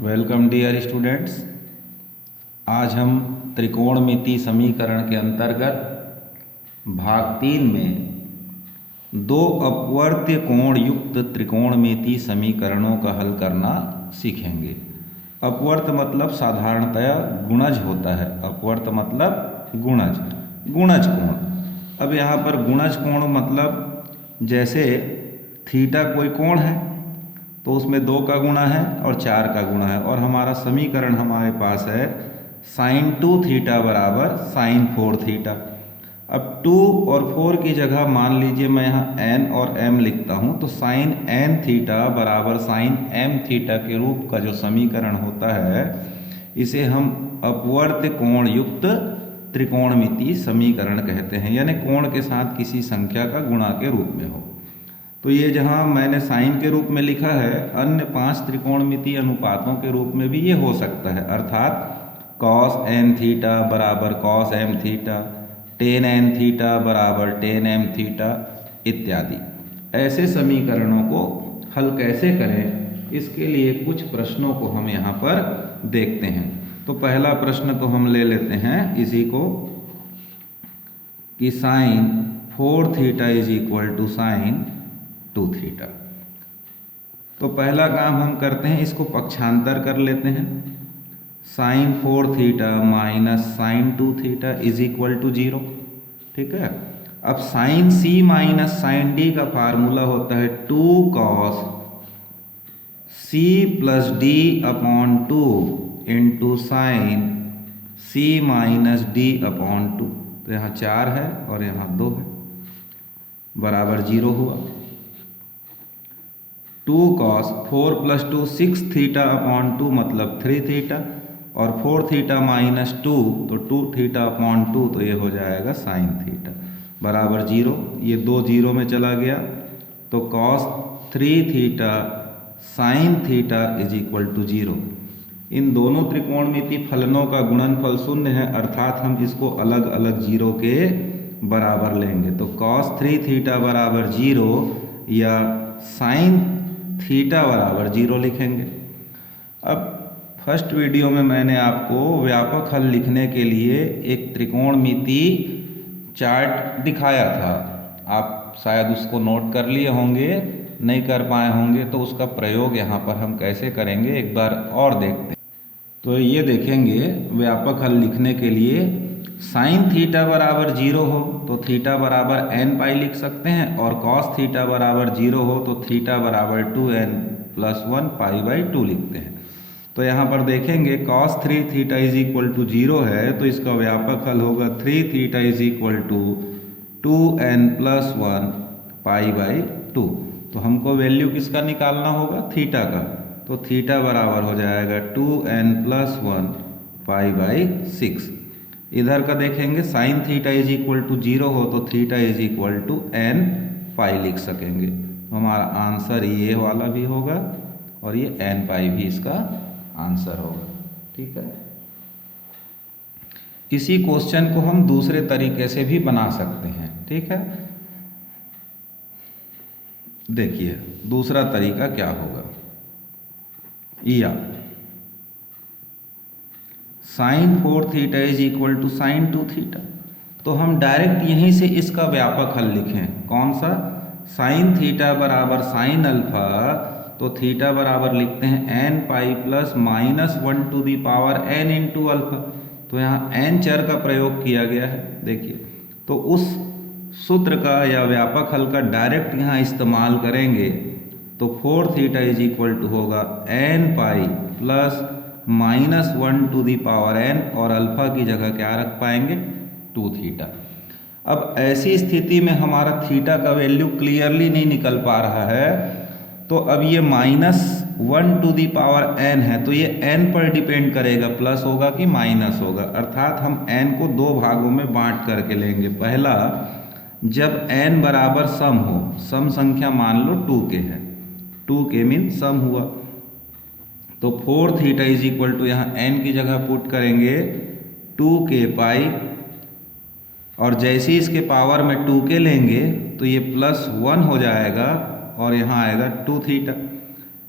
Welcome dear students. आज हम त्रिकोणमिति समीकरण के अंतर्गत भाग 3 में दो अपवर्त्य कोण युक्त त्रिकोणमिति समीकरणों का हल करना सीखेंगे। अपवर्त मतलब साधारणतया गुणज होता है। अपवर्त मतलब गुणज कोण। अब यहाँ पर गुणज कोण मतलब जैसे थीटा कोई कोण है तो उसमें 2 का गुणा है और 4 का गुणा है, और हमारा समीकरण हमारे पास है sin 2 थीटा बराबर sin 4 थीटा। अब 2 और 4 की जगह मान लीजिए मैं यहाँ n और m लिखता हूँ, तो sin n थीटा बराबर sin m थीटा के रूप का जो समीकरण होता है इसे हम अपवर्त्य कोण युक्त त्रिकोणमिति समीकरण कहते हैं, यानी कोण के साथ किसी संख्या का गुणा के रूप में हो। तो ये जहाँ मैंने साइन के रूप में लिखा है, अन्य 5 त्रिकोणमिति अनुपातों के रूप में भी ये हो सकता है, अर्थात cos n थीटा बराबर cos m theta, tan n theta बराबर tan m थीटा इत्यादि। ऐसे समीकरणों को हल कैसे करें, इसके लिए कुछ प्रश्नों को हम यहाँ पर देखते हैं। तो पहला प्रश्न तो हम ले लेते हैं इसी को कि sine 4 theta is equal to sine 2 theta. तो पहला काम हम करते हैं, इसको पक्षांतर कर लेते हैं। Sine 4 theta minus sine 2 theta is equal to 0। ठीक है। अब sine C minus sine D का फार्मूला होता है 2 cos C plus D upon 2 into sine C minus D upon 2। तो यहाँ 4 है और यहाँ 2 है, बराबर 0 हुआ। 2 cos 4 प्लस 2 6 थीटा अपॉन 2 मतलब 3 थीटा, और 4 थीटा माइनस 2 तो 2 थीटा अपॉन 2, तो ये हो जाएगा साइन थीटा बराबर 0। ये 2 0 में चला गया, तो cos 3 theta sine theta is equal to 0। इन दोनों त्रिकोणमिति फलनों का गुणनफल 0 है, अर्थात हम इसको अलग अलग 0 के बराबर लेंगे। तो cos 3 थीटा बराबर 0 या साइन थीटा बराबर 0 लिखेंगे। अब फर्स्ट वीडियो में मैंने आपको व्यापक हल लिखने के लिए एक त्रिकोणमिति चार्ट दिखाया था। आप शायद उसको नोट कर लिए होंगे, नहीं कर पाए होंगे तो उसका प्रयोग यहाँ पर हम कैसे करेंगे एक बार और देखते हैं। तो ये देखेंगे, व्यापक हल लिखने के लिए साइन थीटा बराबर 0 हो तो थीटा बराबर n पाई लिख सकते हैं, और cos थीटा बराबर 0 हो तो थीटा बराबर 2n प्लस 1 पाई बाई 2 लिखते हैं। तो यहाँ पर देखेंगे cos 3 theta is equal to 0 है, तो इसका व्यापक हल होगा 3 theta is equal to 2n plus 1 pi by 2। तो हमको वैल्यू किसका निकालना होगा, थीटा का। तो थीटा बराबर हो जाएगा 2n प्लस 1 पाई बाई 6। इधर का देखेंगे sine theta is equal to 0 हो तो theta is equal to n pi लिख सकेंगे। तो हमारा आंसर ये वाला भी होगा और ये n पाई भी इसका आंसर होगा। ठीक है। इसी क्वेश्चन को हम दूसरे तरीके से भी बना सकते हैं। ठीक है। देखिए दूसरा तरीका क्या होगा, या sine 4 theta is equal to sine 2 theta. तो हम डायरेक्ट यहीं से इसका व्यापक हल लिखें। कौन सा, साइन थीटा बराबर साइन अल्फा, तो थीटा बराबर लिखते हैं n pi plus minus 1 to the power n into alpha. तो यहाँ n चर का प्रयोग किया गया है। देखिए, तो उस सूत्र का या व्यापक हल का डायरेक्ट यहाँ इस्तेमाल करेंगे तो 4 थीटा इज इक्वल टू होगा n pi plus minus 1 to the power n, और अल्फा की जगह क्या रख पाएंगे, 2 थीटा। अब ऐसी स्थिति में हमारा थीटा का वैल्यू क्लियरली नहीं निकल पा रहा है, तो अब ये minus 1 to the power n है, तो ये n पर डिपेंड करेगा, प्लस होगा कि माइनस होगा। अर्थात हम n को 2 भागों में बांट करके लेंगे। पहला, जब n बराबर सम हो, सम संख्या मान लो 2 के है, 2 के मीन सम हुआ, तो 4 थीटा इज इक्वल टू यहाँ n की जगह पुट करेंगे 2 के पाई, और जैसे ही इसके पावर में 2 के लेंगे तो ये प्लस 1 हो जाएगा और यहाँ आएगा 2 थीटा।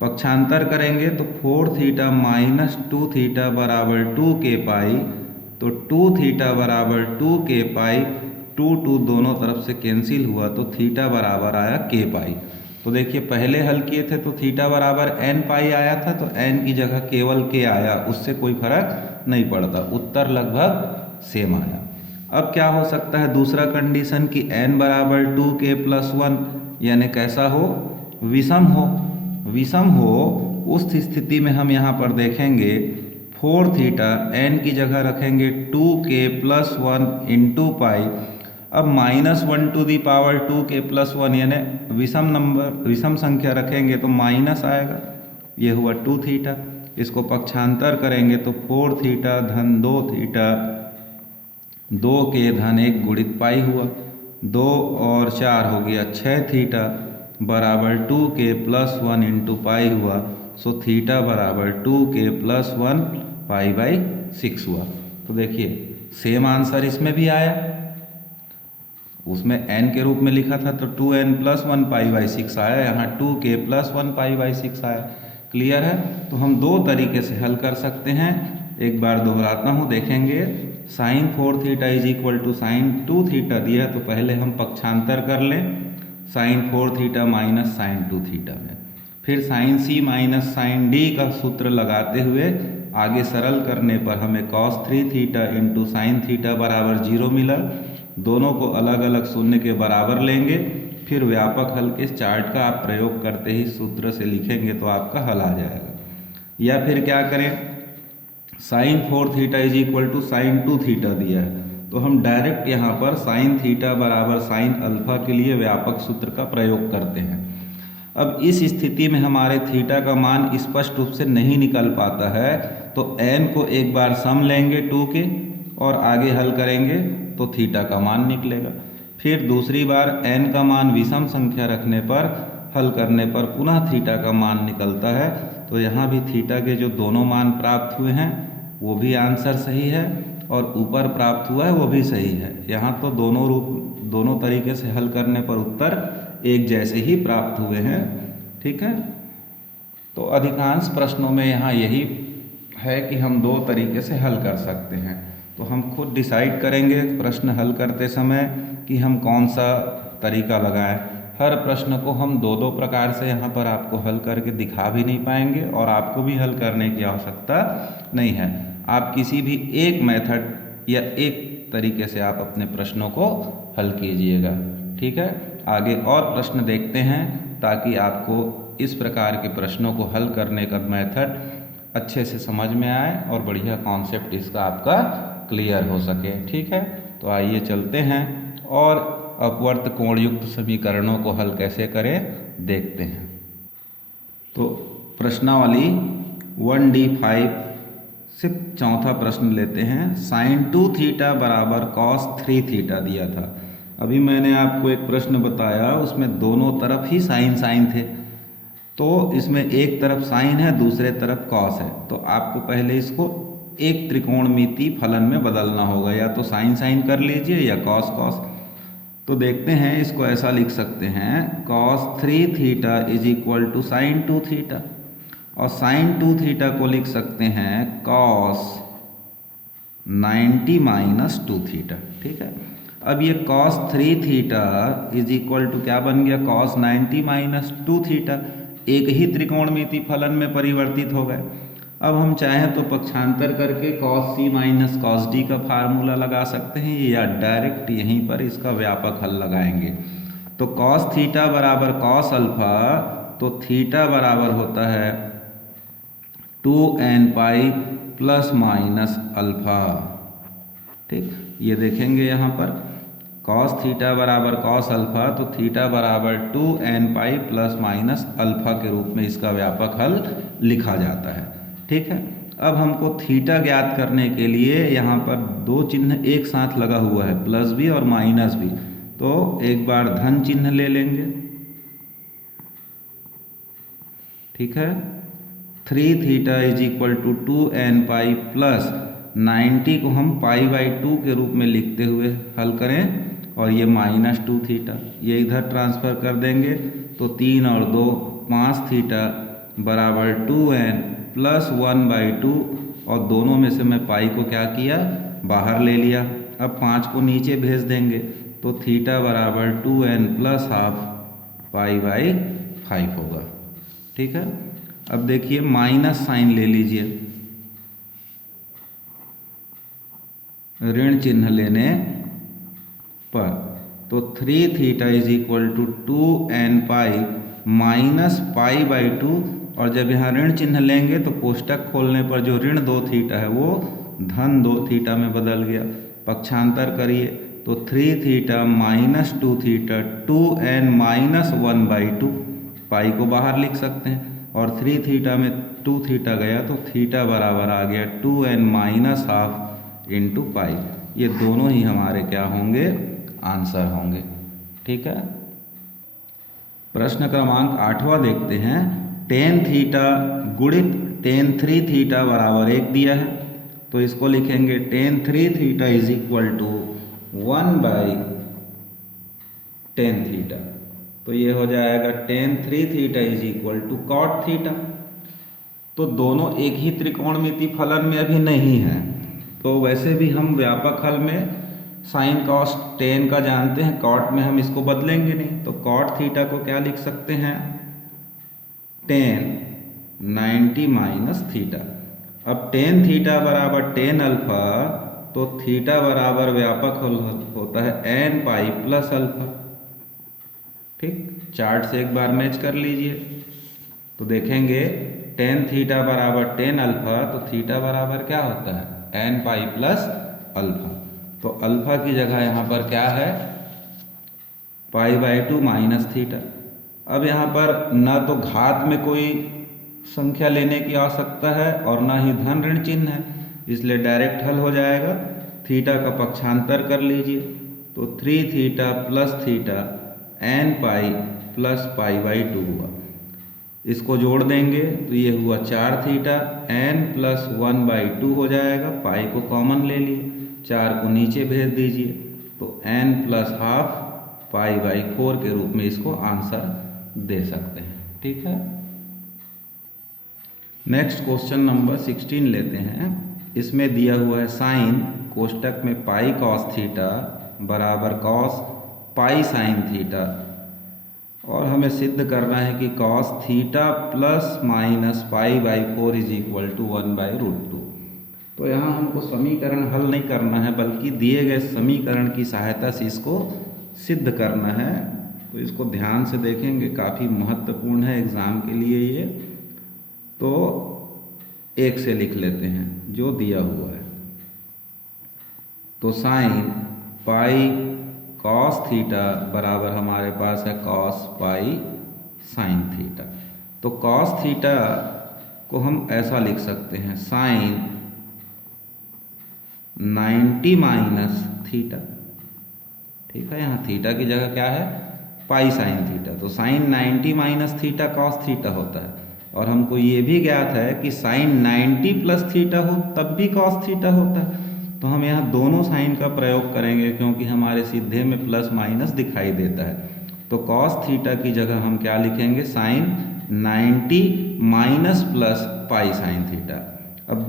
पक्षांतर करेंगे तो 4 थीटा माइनस 2 थीटा बराबर 2 के पाई, तो 2 थीटा बराबर 2 के पाई, 2 दोनों तरफ से कैंसिल हुआ तो थीटा बराबर आया के पाई। तो देखिए पहले हल किए थे तो थीटा बराबर एन पाई आया था, तो एन की जगह केवल के आया, उससे कोई फर्क नहीं पड़ता, उत्तर लगभग सेम आया। अब क्या हो सकता है दूसरा कंडीशन कि n बराबर 2k+1, यानी कैसा हो, विषम हो। विषम हो उस स्थिति में हम यहाँ पर देखेंगे 4 थीटा n की जगह रखेंगे 2k+1 इंटू पाई। अब -1 टू दी पावर 2k+1 यानी विषम संख्या रखेंगे तो माइनस आएगा, ये हुआ 2 थीटा। इसको पक्षांतर करेंगे तो 4 थीटा धन 2 थीटा, 2 के धन 1 गुणित पाई हुआ, 2 और 4 हो गया 6 थीटा बराबर 2k+1 इंटू पाई हुआ। सो थीटा बराबर 2k+1 पाई बाई 6 हुआ। तो देखिए सेम आंसर इसमें भी आया, उसमें n के रूप में लिखा था तो 2n+1 पाई बाई 6 आया, यहाँ 2k+1 पाई बाई 6 आया। क्लियर है। तो हम दो तरीके से हल कर सकते हैं, एक बार दोहराता हूँ, देखेंगे sine 4 theta is equal to sine 2 theta दिया, तो पहले हम पक्षांतर कर लें sine 4 theta minus sine 2 theta में, फिर sine C minus sine D का सूत्र लगाते हुए आगे सरल करने पर हमें cos 3 theta into sine theta बराबर 0 मिला। दोनों को अलग अलग शून्य के बराबर लेंगे, फिर व्यापक हल के चार्ट का आप प्रयोग करते ही सूत्र से लिखेंगे तो आपका हल आ जाएगा। या फिर क्या करें, sine 4 theta is equal to sine 2 theta दिया है, तो हम डायरेक्ट यहाँ पर साइन थीटा बराबर साइन अल्फा के लिए व्यापक सूत्र का प्रयोग करते हैं। अब इस स्थिति में हमारे थीटा का मान स्पष्ट रूप से नहीं निकल पाता है, तो n को एक बार सम लेंगे 2 के और आगे हल करेंगे तो थीटा का मान निकलेगा। फिर दूसरी बार n का मान विषम संख्या रखने पर हल करने पर पुनः थीटा का मान निकलता है, तो यहाँ भी थीटा के जो दोनों मान प्राप्त हुए हैं वो भी आंसर सही है और ऊपर प्राप्त हुआ है वो भी सही है। यहाँ तो दोनों तरीके से हल करने पर उत्तर एक जैसे ही प्राप्त हुए हैं। ठीक है, तो अधिकांश प्रश्नों में यहाँ यही है कि हम दो तरीके से हल कर सकते हैं, तो हम खुद डिसाइड करेंगे प्रश्न हल करते समय कि हम कौन सा तरीका लगाएं। हर प्रश्न को हम दो प्रकार से यहाँ पर आपको हल करके दिखा भी नहीं पाएंगे और आपको भी हल करने की आवश्यकता नहीं है। आप किसी भी एक मेथड या एक तरीके से आप अपने प्रश्नों को हल कीजिएगा। ठीक है, आगे और प्रश्न देखते हैं ताकि आपको इस प्रकार के प्रश्नों को हल करने का मेथड अच्छे से समझ में आए और बढ़िया कॉन्सेप्ट इसका आपका क्लियर हो सके। ठीक है, तो आइए चलते हैं और अपवर्त कोणयुक्त समीकरणों को हल कैसे करें देखते हैं। तो प्रश्नावली 1D5 से चौथा प्रश्न लेते हैं। साइन 2 थीटा बराबर कॉस 3 थीटा दिया था। अभी मैंने आपको एक प्रश्न बताया, उसमें दोनों तरफ ही साइन थे, तो इसमें एक तरफ साइन है दूसरे तरफ कॉस है, तो आपको पहले इसको एक त्रिकोणमिति फलन में बदलना होगा, या तो साइन कर लीजिए या कॉस। तो देखते हैं, इसको ऐसा लिख सकते हैं cos 3 theta is equal to sine 2 theta, और साइन 2 थीटा को लिख सकते हैं कॉस 90 माइनस 2 थीटा। ठीक है, अब ये cos 3 theta is equal to क्या बन गया, कॉस 90 माइनस 2 थीटा, एक ही त्रिकोणमिति फलन में परिवर्तित हो गए। अब हम चाहें तो पक्षांतर करके कॉस सी माइनस कॉस डी का फार्मूला लगा सकते हैं, या डायरेक्ट यहीं पर इसका व्यापक हल लगाएंगे। तो कॉस थीटा बराबर कॉस अल्फा, तो थीटा बराबर होता है 2n pi plus minus alpha. ठीक, ये देखेंगे यहाँ पर कॉस थीटा बराबर कॉस अल्फा, तो थीटा बराबर 2n pi plus minus alpha के रूप में इसका व्यापक हल लिखा जाता है। ठीक है, अब हमको थीटा ज्ञात करने के लिए यहाँ पर दो चिन्ह एक साथ लगा हुआ है, प्लस भी और माइनस भी, तो एक बार धन चिन्ह ले लेंगे। ठीक है, 3 theta is equal to 2n pi plus 90 को हम पाई बाई 2 के रूप में लिखते हुए हल करें, और ये माइनस 2 थीटा ये इधर ट्रांसफ़र कर देंगे, तो 3 और 2 5 थीटा बराबर 2n प्लस 1/2 और दोनों में से मैं पाई को क्या किया, बाहर ले लिया। अब 5 को नीचे भेज देंगे तो थीटा बराबर 2n प्लस हाफ पाई/5 होगा। ठीक है, अब देखिए माइनस साइन ले लीजिए, ऋण चिन्ह लेने पर, तो 3 theta is equal to 2n pi minus पाई/2, और जब यहाँ ऋण चिन्ह लेंगे तो कोष्टक खोलने पर जो ऋण 2 थीटा है वो धन 2 थीटा में बदल गया। पक्षांतर करिए तो 3 theta minus 2 theta 2n minus 1/2, पाई को बाहर लिख सकते हैं, और 3 थीटा में 2 थीटा गया तो थीटा बराबर आ गया 2n minus half into pi. ये दोनों ही हमारे क्या होंगे, आंसर होंगे। ठीक है, प्रश्न क्रमांक 8वां देखते हैं। tan थीटा गुणित tan 3 थीटा बराबर 1 दिया है, तो इसको लिखेंगे tan 3 theta is equal to 1/tan theta, तो ये हो जाएगा tan 3 theta is equal to cot theta. तो दोनों एक ही त्रिकोणमिति फलन में अभी नहीं है, तो वैसे भी हम व्यापक हल में साइन कॉस टेन का जानते हैं, कॉट में हम इसको बदलेंगे नहीं, तो कॉट थीटा को क्या लिख सकते हैं, tan 90 माइनस थीटा। अब tan थीटा बराबर tan अल्फा, तो थीटा बराबर व्यापक हल होता है n पाई प्लस अल्फा। ठीक, चार्ट से एक बार मैच कर लीजिए तो देखेंगे tan थीटा बराबर tan अल्फा, तो थीटा बराबर क्या होता है, n पाई प्लस अल्फा। तो अल्फा की जगह यहाँ पर क्या है, पाई/2 माइनस थीटा। अब यहाँ पर न तो घात में कोई संख्या लेने की आवश्यकता है और ना ही धन ऋण चिन्ह है, इसलिए डायरेक्ट हल हो जाएगा। थीटा का पक्षांतर कर लीजिए तो 3 theta plus theta n pi plus पाई/2 हुआ। इसको जोड़ देंगे तो ये हुआ 4 थीटा, n प्लस 1/2 हो जाएगा, पाई को कॉमन ले लिए, 4 को नीचे भेज दीजिए तो n प्लस हाफ पाई/4 के रूप में इसको आंसर दे सकते हैं। ठीक है, नेक्स्ट क्वेश्चन नंबर 16 लेते हैं। इसमें दिया हुआ है साइन कोष्टक में पाई कॉस थीटा बराबर कॉस पाई साइन थीटा, और हमें सिद्ध करना है कि कॉस थीटा प्लस माइनस पाई/4 इज इक्वल टू 1/√2। तो यहाँ हमको समीकरण हल नहीं करना है, बल्कि दिए गए समीकरण की सहायता से इसको सिद्ध करना है। तो इसको ध्यान से देखेंगे, काफ़ी महत्वपूर्ण है एग्ज़ाम के लिए ये। तो एक से लिख लेते हैं जो दिया हुआ है, तो साइन पाई कॉस थीटा बराबर हमारे पास है कॉस पाई साइन थीटा। तो कॉस थीटा को हम ऐसा लिख सकते हैं, साइन 90 माइनस थीटा। ठीक है, यहाँ थीटा की जगह क्या है, पाई साइन थीटा, तो sine 90 minus theta cos theta होता है। और हमको ये भी ज्ञात है कि साइन 90 प्लस थीटा हो तब भी कॉस थीटा होता है। तो हम यहाँ दोनों साइन का प्रयोग करेंगे, क्योंकि हमारे सीधे में प्लस माइनस दिखाई देता है। तो कॉस थीटा की जगह हम क्या लिखेंगे, sine 90 minus plus pi sine theta. अब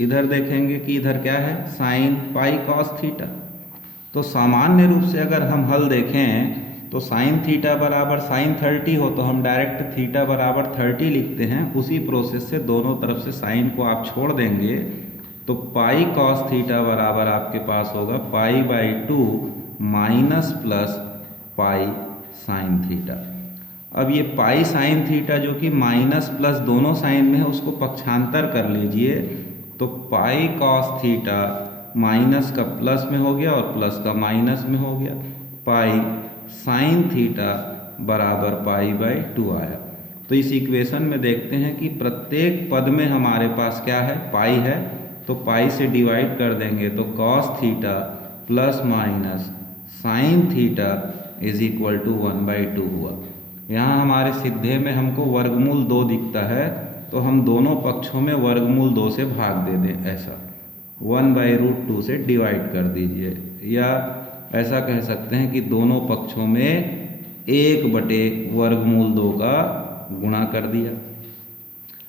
इधर देखेंगे कि इधर क्या है, साइन पाई कॉस थीटा। तो सामान्य रूप से अगर हम हल देखें तो साइन थीटा बराबर साइन 30 हो तो हम डायरेक्ट थीटा बराबर 30 लिखते हैं। उसी प्रोसेस से दोनों तरफ से साइन को आप छोड़ देंगे तो पाई कॉस थीटा बराबर आपके पास होगा पाई/2 minus plus pi sine theta. अब ये पाई साइन थीटा जो कि माइनस प्लस दोनों साइन में है, उसको पक्षांतर कर लीजिए तो पाई कॉस थीटा माइनस का प्लस में हो गया और प्लस का माइनस में हो गया, पाई साइन थीटा बराबर पाई/2 आया। तो इस इक्वेशन में देखते हैं कि प्रत्येक पद में हमारे पास क्या है, पाई है, तो पाई से डिवाइड कर देंगे तो cos theta plus minus sine theta is equal to 1/2 हुआ। यहाँ हमारे सिद्धे में हमको वर्गमूल 2 दिखता है, तो हम दोनों पक्षों में वर्गमूल 2 से भाग दे दें, ऐसा 1/√2 से डिवाइड कर दीजिए, या ऐसा कह सकते हैं कि दोनों पक्षों में 1/वर्गमूल 2 का गुणा कर दिया।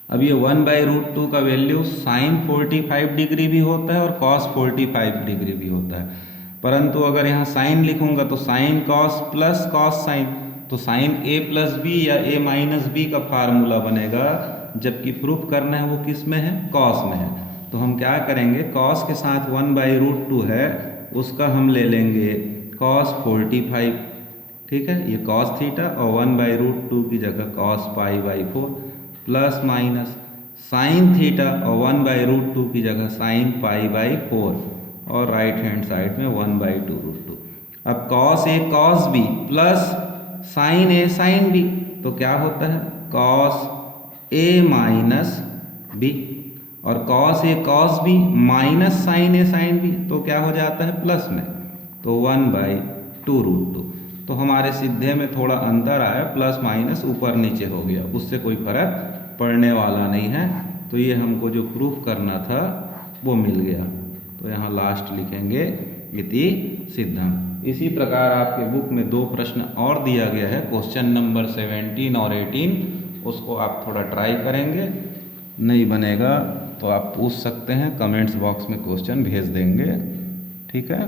अब ये 1/√2 का वैल्यू साइन 45 डिग्री भी होता है और कॉस 45 डिग्री भी होता है, परंतु अगर यहाँ साइन लिखूंगा तो sine cos plus cos sine, तो साइन a प्लस बी या a माइनस बी का फार्मूला बनेगा, जबकि प्रूफ करना है वो किस में है, कॉस में है। तो हम क्या करेंगे, कॉस के साथ 1/√2 है उसका हम ले लेंगे कॉस 45, ठीक है, ये कॉस थीटा, और 1/√2 की जगह cos π/4 plus minus sine theta और 1/√2 की जगह साइन π/4 और राइट हैंड साइड में 1/2√2। अब cos A cos B plus sign A sine B, तो क्या होता है कॉस ए माइनस बी, और cos A cos B minus sign A sine B, तो क्या हो जाता है प्लस में, तो 1/2√2। तो हमारे सीधे में थोड़ा अंतर आया, प्लस माइनस ऊपर नीचे हो गया, उससे कोई फर्क पड़ने वाला नहीं है। तो ये हमको जो प्रूफ करना था वो मिल गया, तो यहाँ लास्ट लिखेंगे इति सिद्धम। इसी प्रकार आपके बुक में 2 प्रश्न और दिया गया है, क्वेश्चन नंबर 17 और 18, उसको आप थोड़ा ट्राई करेंगे, नहीं बनेगा तो आप पूछ सकते हैं, कमेंट्स बॉक्स में क्वेश्चन भेज देंगे, ठीक है।